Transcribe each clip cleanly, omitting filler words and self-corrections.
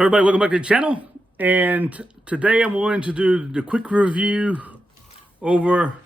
Everybody, welcome back to the channel. And today I'm going to do the quick review over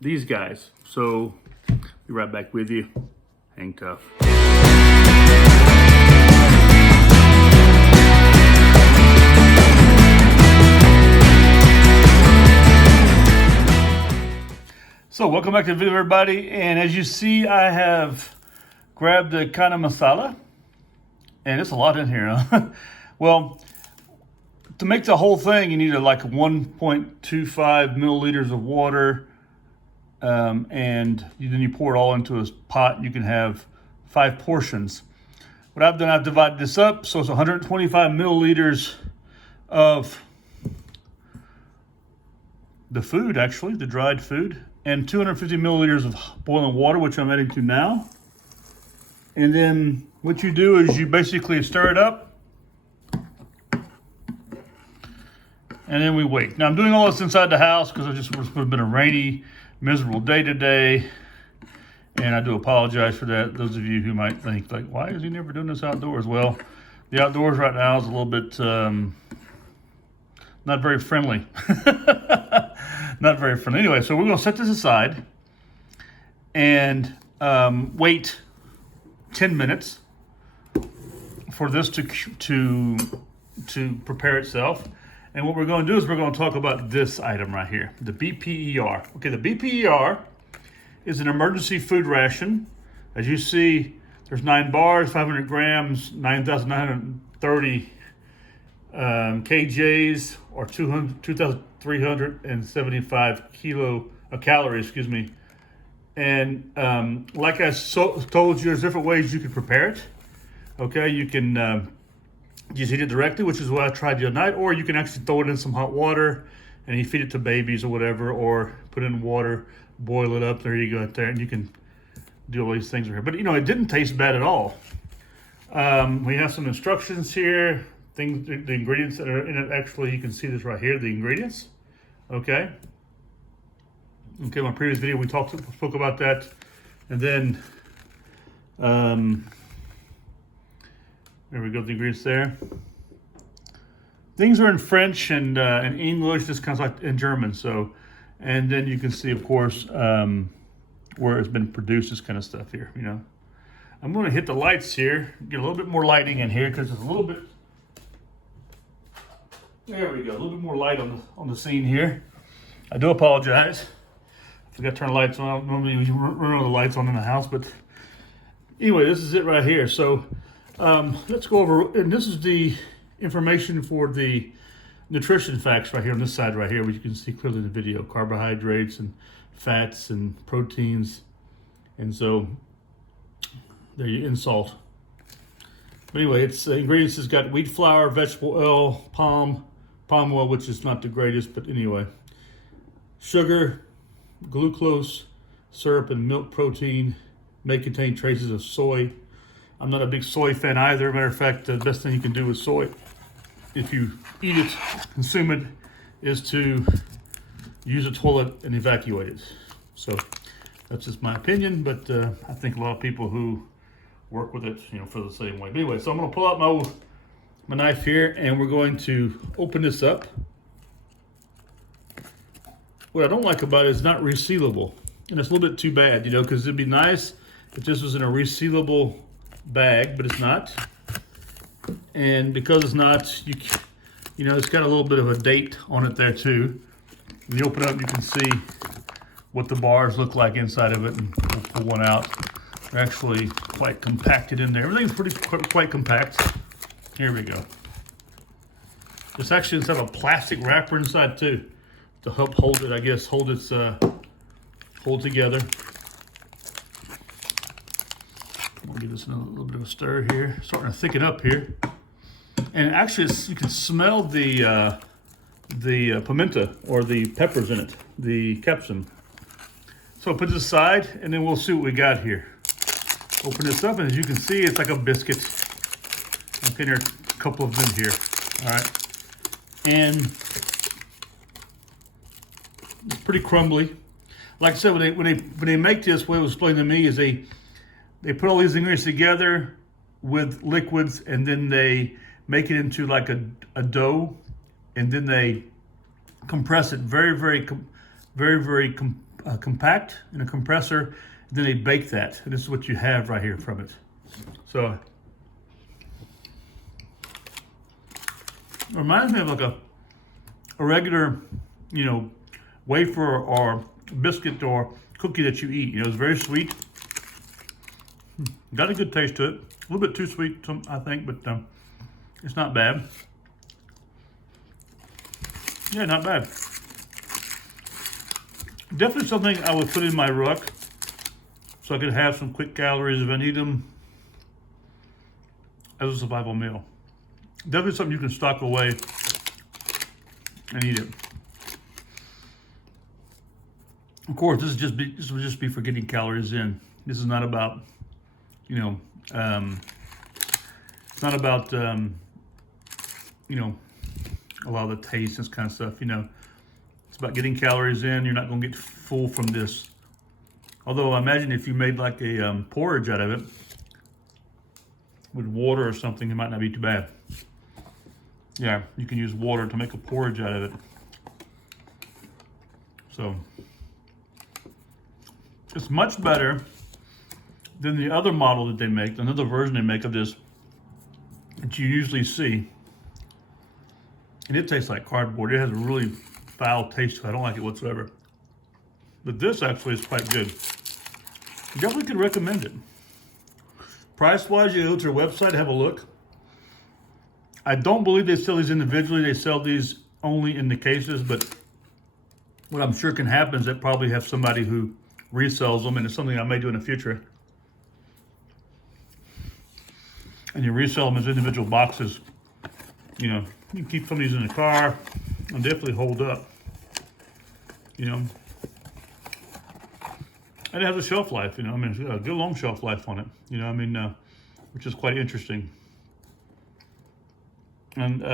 these guys. So be right back with you. Hang tough. So welcome back to the video, everybody. And as you see, I have grabbed the Chana Masala. And it's a lot in here, huh? Well, to make the whole thing, you need like 1.25 milliliters of water, and then you pour it all into a pot. You can have 5 portions. What I've done, I've divided this up, so it's 125 milliliters of the food, actually, the dried food, and 250 milliliters of boiling water, which I'm adding to now. And then what you do is you basically stir it up, and then we wait. Now I'm doing all this inside the house because it's been a rainy, miserable day today, and I do apologize for that. Those of you who might think, like, why is he never doing this outdoors? Well, the outdoors right now is a little bit not very friendly. Not very friendly. Anyway, so we're going to set this aside and wait 10 minutes for this to prepare itself. And what we're going to do is we're going to talk about this item right here, the BP-ER. Okay, the BP-ER is an emergency food ration. As you see, there's 9 bars, 500 grams, 9,930 kJs, or 2,375 calories, excuse me. And like I told you, there's different ways you can prepare it. Okay, you can just eat it directly, which is what I tried the other night, or you can actually throw it in some hot water and you feed it to babies or whatever, or put it in water, boil it up. There you go, right there, and you can do all these things right here. But you know, it didn't taste bad at all. We have some instructions here, the ingredients that are in it. Actually, you can see this right here, the ingredients. Okay, my previous video we spoke about that, and then there we go, the ingredients there. Things are in French and in English, just kind of like in German. So, and then you can see, of course, where it's been produced, this kind of stuff here. You know, I'm going to hit the lights here, get a little bit more lighting in here because it's a little bit. There we go, a little bit more light on the scene here. I do apologize. I forgot to turn the lights on. Normally we run all the lights on in the house, but anyway, this is it right here. So let's go over, and this is the information for the nutrition facts right here on this side right here, which you can see clearly in the video: carbohydrates and fats and proteins, and so there you in salt. But anyway, it's ingredients has got wheat flour, vegetable oil, palm oil, which is not the greatest, but anyway, sugar, glucose, syrup, and milk protein. May contain traces of soy. I'm not a big soy fan either. Matter of fact, the best thing you can do with soy, if you eat it, consume it, is to use a toilet and evacuate it. So that's just my opinion, but I think a lot of people who work with it, you know, feel the same way. But anyway, so I'm going to pull out my knife here, and we're going to open this up. What I don't like about it is not resealable, and it's a little bit too bad, you know, because it'd be nice if this was in a resealable bag, but it's not. And because it's not, you know, it's got a little bit of a date on it there too. When you open it up, you can see what the bars look like inside of it, and we'll pull one out. They're actually quite compacted in there. Everything's quite compact. Here we go. This actually does have a plastic wrapper inside too, to help hold it, I guess, hold together. We'll give this a little bit of a stir here. Starting to thicken up here. And actually, you can smell the pimenta, or the peppers in it, the capsicum. So I'll put this aside, and then we'll see what we got here. Open this up, and as you can see, it's like a biscuit. Okay, there are a couple of them here. All right. And it's pretty crumbly. Like I said, when they make this, what it was explained to me is they put all these ingredients together with liquids, and then they make it into like a dough, and then they compress it very compact in a compressor. And then they bake that, and this is what you have right here from it. So it reminds me of like a regular, wafer or biscuit or cookie that you eat. It's very sweet. Got a good taste to it. A little bit too sweet, I think, but it's not bad. Yeah, not bad. Definitely something I would put in my ruck so I could have some quick calories if I need them as a survival meal. Definitely something you can stock away and eat it. Of course, this would just be for getting calories in. This is not about, it's not about, a lot of the taste and this kind of stuff. It's about getting calories in. You're not going to get full from this. Although I imagine if you made like a porridge out of it with water or something, it might not be too bad. Yeah, you can use water to make a porridge out of it. So it's much better than the other model that they make, another version they make of this that you usually see. And it tastes like cardboard. It has a really foul taste to it. I don't like it whatsoever. But this actually is quite good. Definitely could recommend it. Price-wise, you go to their website, have a look. I don't believe they sell these individually. They sell these only in the cases, but what I'm sure can happen is they probably have somebody who resells them, and it's something I may do in the future. And you resell them as individual boxes. You can keep some of these in the car and definitely hold up. And it has a shelf life, it's got a good long shelf life on it, which is quite interesting. And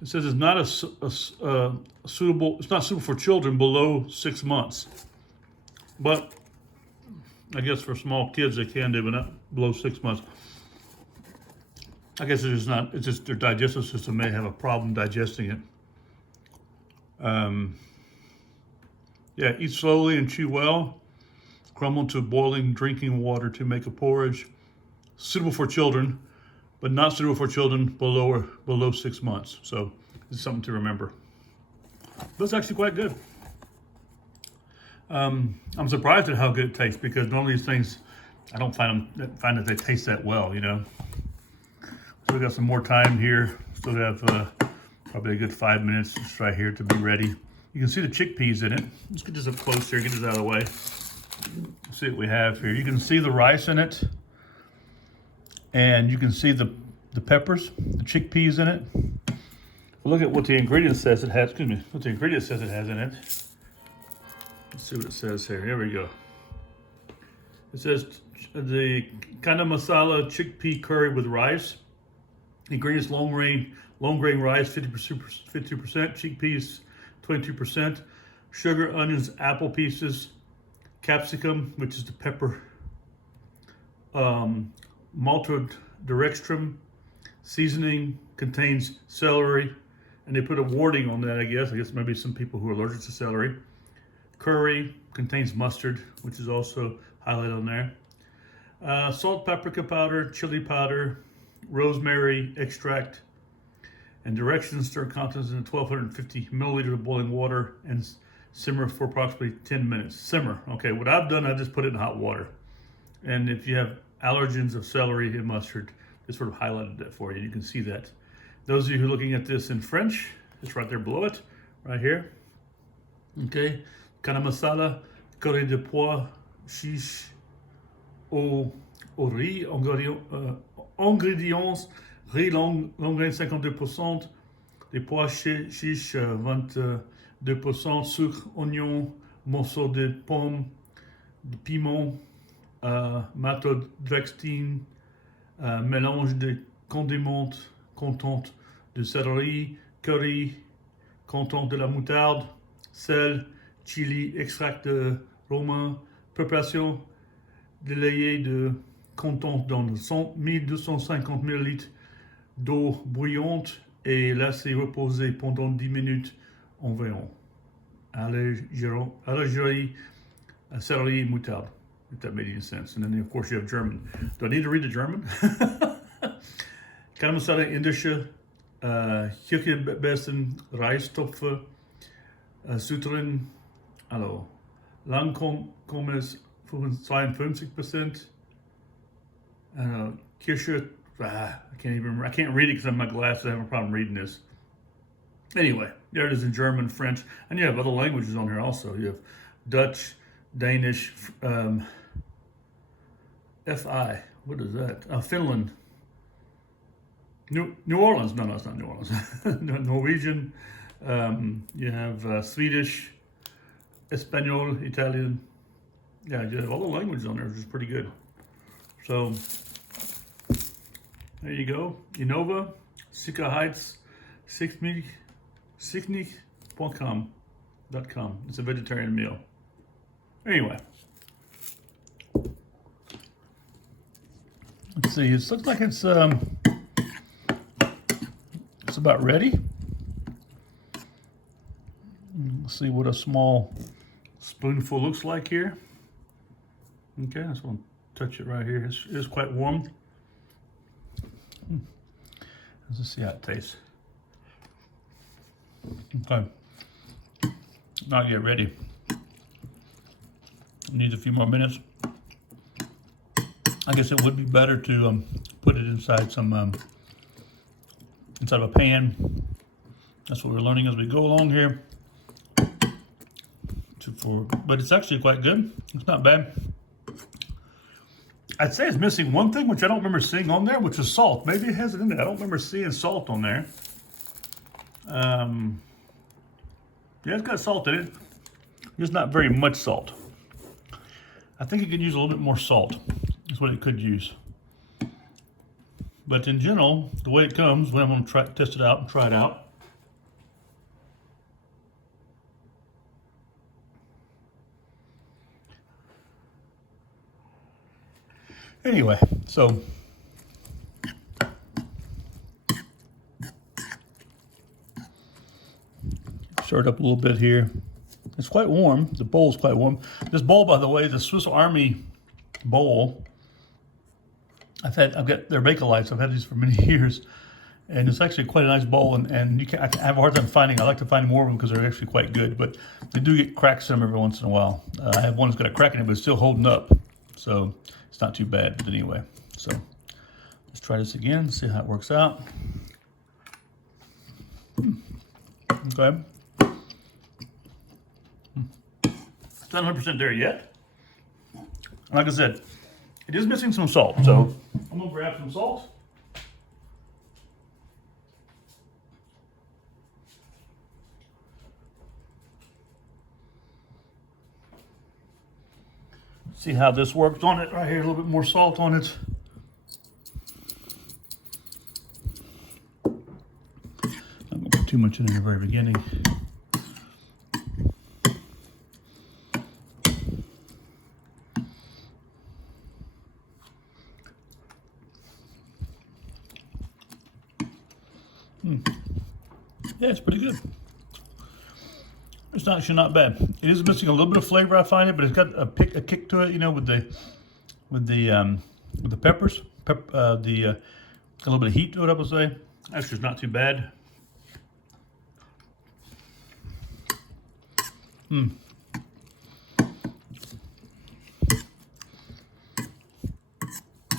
it says it's not suitable. It's not suitable for children below 6 months, but I guess for small kids they can do, but not below 6 months. I guess it's not. It's just their digestive system may have a problem digesting it. Yeah, eat slowly and chew well. Crumble to boiling drinking water to make a porridge. Suitable for children, but not suitable for children below 6 months. So it's something to remember. But it's actually quite good. I'm surprised at how good it tastes, because normally these things, I don't find that they taste that well, So we got some more time here. Still have probably a good 5 minutes just right here to be ready. You can see the chickpeas in it. Let's get this up close here, get this out of the way. Let's see what we have here. You can see the rice in it. And you can see the peppers, the chickpeas in it. Look at what the ingredient says it has. What the ingredient says it has in it. Let's see what it says here. Here we go. It says the Chana Masala chickpea curry with rice. Ingredients: long grain rice, 50%, chickpeas, 22%, sugar, onions, apple pieces, capsicum, which is the pepper, maltodextrin, seasoning, contains celery, and they put a warning on that, I guess maybe some people who are allergic to celery. Curry contains mustard, which is also highlighted on there. Salt, paprika powder, chili powder, rosemary extract, and directions: stir contents in 1,250 milliliters of boiling water and simmer for approximately 10 minutes. Simmer. Okay, what I've done, I just put it in hot water. And if you have allergens of celery and mustard, just sort of highlighted that for you. You can see that. Those of you who are looking at this in French, it's right there below it, right here. Okay, Chana Masala, curry de pois chiche au riz, ingrédients, riz long grain 52%, des pois chiches 22%, sucre, oignon, morceaux de pomme, de piment, maltodextrin, mélange de condiments contenant de céleri, curry, contenant de la moutarde, sel, chili, extract de romain, préparation délayée de contenant dans 1250 ml d'eau bouillante et laissez reposer pendant 10 minutes environ. Allégerie, celery, moutarde, if that made any sense. And then, of course, you have German. Do I need to read the German? Chana Masala indische Küchenbesten, Reistopfe, Sütterin, also Langkommes 52%. Kirsche, I can't even remember. I can't read it because I have my glasses. I have a problem reading this. Anyway, there it is in German, French, and you have other languages on here also. You have Dutch, Danish, FI. What is that? Finland. New Orleans. No, it's not New Orleans. Norwegian. You have Swedish, Espanol, Italian. Yeah, you have all the languages on there, which is pretty good. So there you go. Innova Sicherheitstchnik Schwweiz .com. It's a vegetarian meal. Anyway, let's see. It looks like it's about ready. Let's see what a small spoonful looks like here. Okay, I just want to touch it right here. It's quite warm. Let's just see how it tastes. Okay, not yet ready. Needs a few more minutes. I guess it would be better to put it inside some inside of a pan. That's what we're learning as we go along here. But it's actually quite good. It's not bad. I'd say it's missing one thing, which I don't remember seeing on there, which is salt. Maybe it has it in there. I don't remember seeing salt on there. Yeah, it's got salt in it. Just not very much salt. I think it could use a little bit more salt. That's what it could use. But in general, the way it comes, when I'm going to test it out and try it out. Anyway, so stir it up a little bit here. It's quite warm. The bowl is quite warm. This bowl, by the way, is a Swiss Army bowl. I've got their Bakelite. I've had these for many years, and it's actually quite a nice bowl. And I have a hard time finding. I like to find more of them because they're actually quite good, but they do get cracks in them every once in a while. I have one that's got a crack in it, but it's still holding up, so it's not too bad. But anyway, so let's try this again. See how it works out. Okay. It's not 100% there yet. Like I said, it is missing some salt, so I'm gonna grab some salt. See how this works on it right here, a little bit more salt on it. I'm gonna put too much in the very beginning. Yeah, it's pretty good. It's actually not bad. It is missing a little bit of flavor, I find it, but it's got a kick to it, you know, with the peppers, a little bit of heat to it, I would say. That's just not too bad.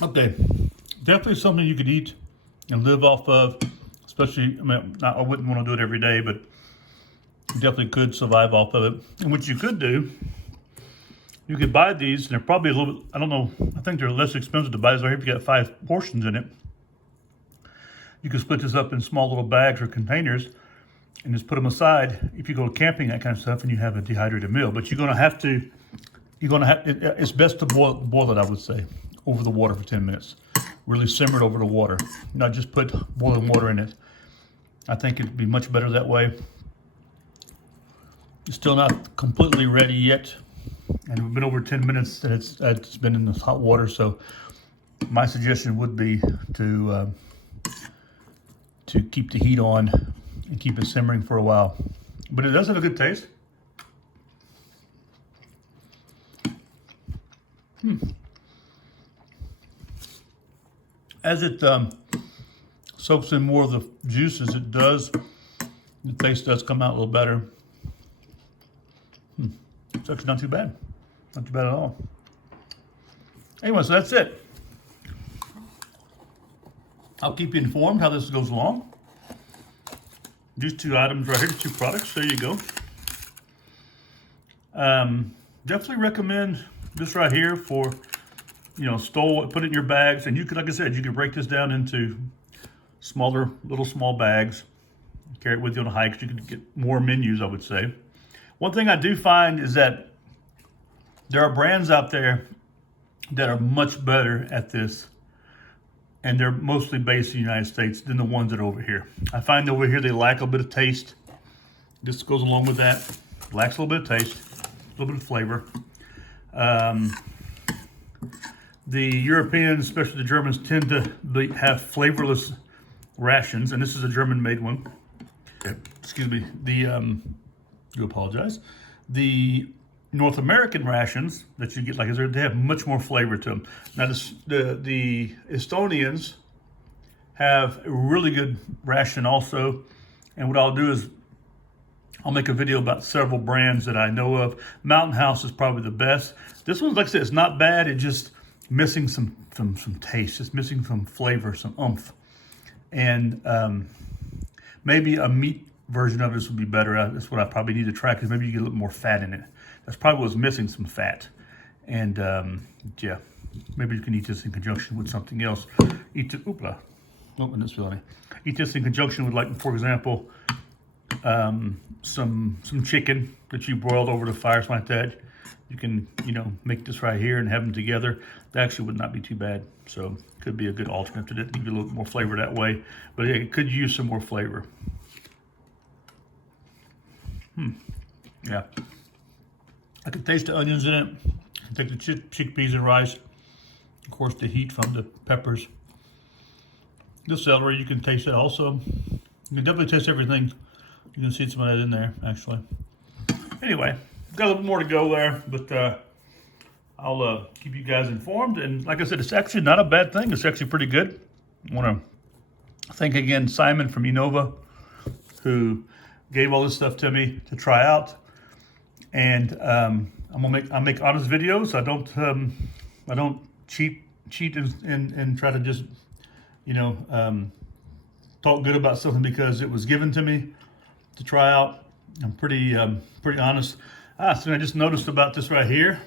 Okay, definitely something you could eat and live off of. Especially, I mean, I wouldn't want to do it every day, but you definitely could survive off of it. And what you could do, you could buy these, and they're probably a little bit, I don't know, I think they're less expensive to buy. So if you got 5 portions in it, you can split this up in small little bags or containers and just put them aside if you go camping, that kind of stuff, and you have a dehydrated meal. But it's best to boil it, I would say, over the water for 10 minutes. Really simmer it over the water, not just put boiling water in it. I think it'd be much better that way. It's still not completely ready yet, and we've been over 10 minutes that it's been in this hot water, so my suggestion would be to keep the heat on and keep it simmering for a while. But it does have a good taste. As it soaks in more of the juices, the taste does come out a little better. It's actually not too bad. Not too bad at all. Anyway, so that's it. I'll keep you informed how this goes along. These two items right here, the two products, there you go. Definitely recommend this right here for, you know, put it in your bags. And you could, like I said, you could break this down into little small bags. Carry it with you on hikes. You could get more menus, I would say. One thing I do find is that there are brands out there that are much better at this, and they're mostly based in the United States than the ones that are over here. I find over here they lack a bit of taste. This goes along with that. Lacks a little bit of taste, a little bit of flavor. The Europeans, especially the Germans, tend to have flavorless rations, and this is a German-made one. Excuse me. Do apologize. The North American rations that you get, like I said, they have much more flavor to them. Now, the Estonians have a really good ration also, and what I'll do is I'll make a video about several brands that I know of. Mountain House is probably the best. This one's, like I said, it's not bad. It's just missing some taste. It's missing some flavor, some oomph, and maybe a meat version of this would be better. That's what I probably need to try, because maybe you get a little more fat in it. That's probably what's missing, some fat. And yeah, maybe you can eat this in conjunction with something else. Eat this in conjunction with, like, for example, some chicken that you broiled over the fire, something like that. You can, you know, make this right here and have them together. That actually would not be too bad. So could be a good alternate to give you a little more flavor that way. But yeah, it could use some more flavor. Yeah. I can taste the onions in it. I can take the chickpeas and rice. Of course, the heat from the peppers. The celery, you can taste it also. You can definitely taste everything. You can see some of that in there, actually. Anyway, got a little more to go there, but I'll keep you guys informed. And like I said, it's actually not a bad thing. It's actually pretty good. I want to thank again Simon from Innova, who gave all this stuff to me to try out. And I make honest videos. I don't cheat and try to just, you know, talk good about something because it was given to me to try out. I'm pretty honest. So I just noticed about this right here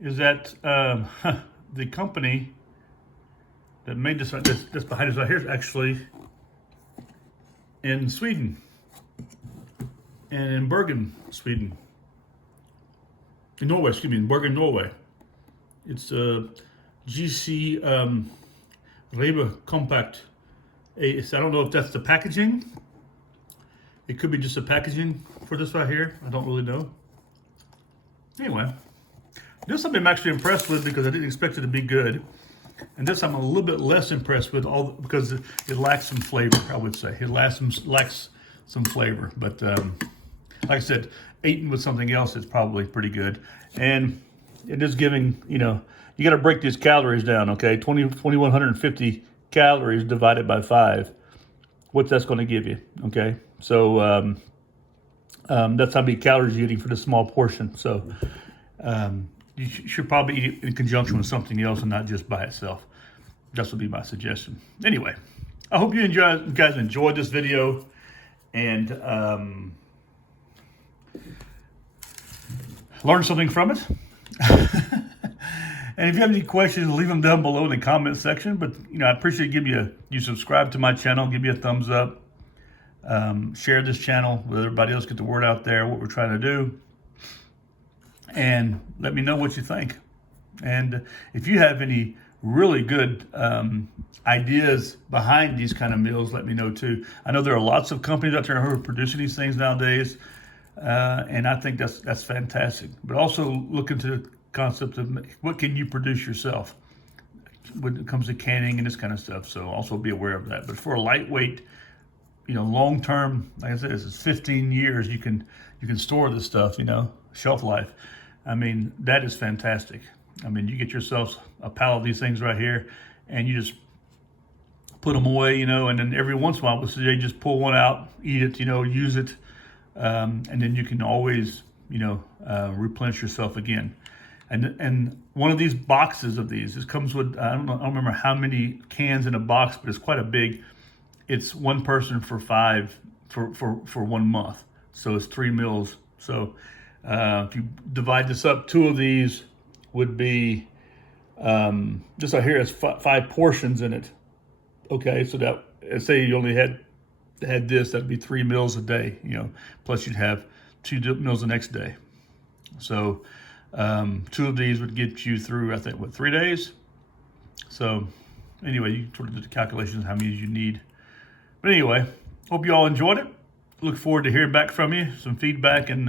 is that the company that made this behind us right here is actually in Sweden. And in Bergen, Sweden. In Norway, excuse me, in Bergen, Norway. It's GC Reba Compact. I don't know if that's the packaging. It could be just the packaging for this right here. I don't really know. Anyway, this I'm actually impressed with because I didn't expect it to be good. And this I'm a little bit less impressed with because it lacks some flavor, I would say. It lacks some flavor, but like I said, eaten with something else is probably pretty good. And it is giving, you know, you got to break these calories down, okay? 2,150 calories divided by 5. What's that's going to give you, okay? So that's how many calories you're eating for this small portion. So you should probably eat it in conjunction with something else and not just by itself. That would be my suggestion. Anyway, I hope you guys enjoyed this video, and learned something from it. And if you have any questions, leave them down below in the comment section. But you know, I appreciate you subscribe to my channel, give me a thumbs up, share this channel with everybody else, get the word out there, what we're trying to do, and let me know what you think. And if you have any really good ideas behind these kind of meals, let me know too. I know there are lots of companies out there who are producing these things nowadays, and I think that's fantastic. But also look into the concept of what can you produce yourself. when it comes to canning and this kind of stuff. So also be aware of that. But for a lightweight, long term, like I said, this is 15 years. You can store this stuff. Shelf life. I mean, that is fantastic. I mean, you get yourself a pallet of these things right here, and you just put them away, and then every once in a while, we'll say just pull one out, eat it, use it, and then you can always, replenish yourself again. And one of these boxes of these, this comes with, I don't remember how many cans in a box, but it's quite a big. It's one person for 1 month, so it's 3 meals. So if you divide this up, 2 of these would be this right here has 5 portions in it. Okay, so that, say you only had this, that'd be 3 meals a day, plus you'd have 2 meals the next day. So 2 of these would get you through, I think, 3 days? So anyway, you sort of did the calculations how many you need. But anyway, hope you all enjoyed it. Look forward to hearing back from you, some feedback and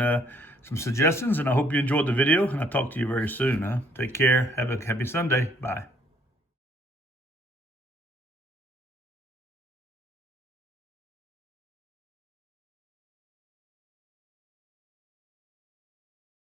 some suggestions, and I hope you enjoyed the video, and I'll talk to you very soon. Take care. Have a happy Sunday. Bye.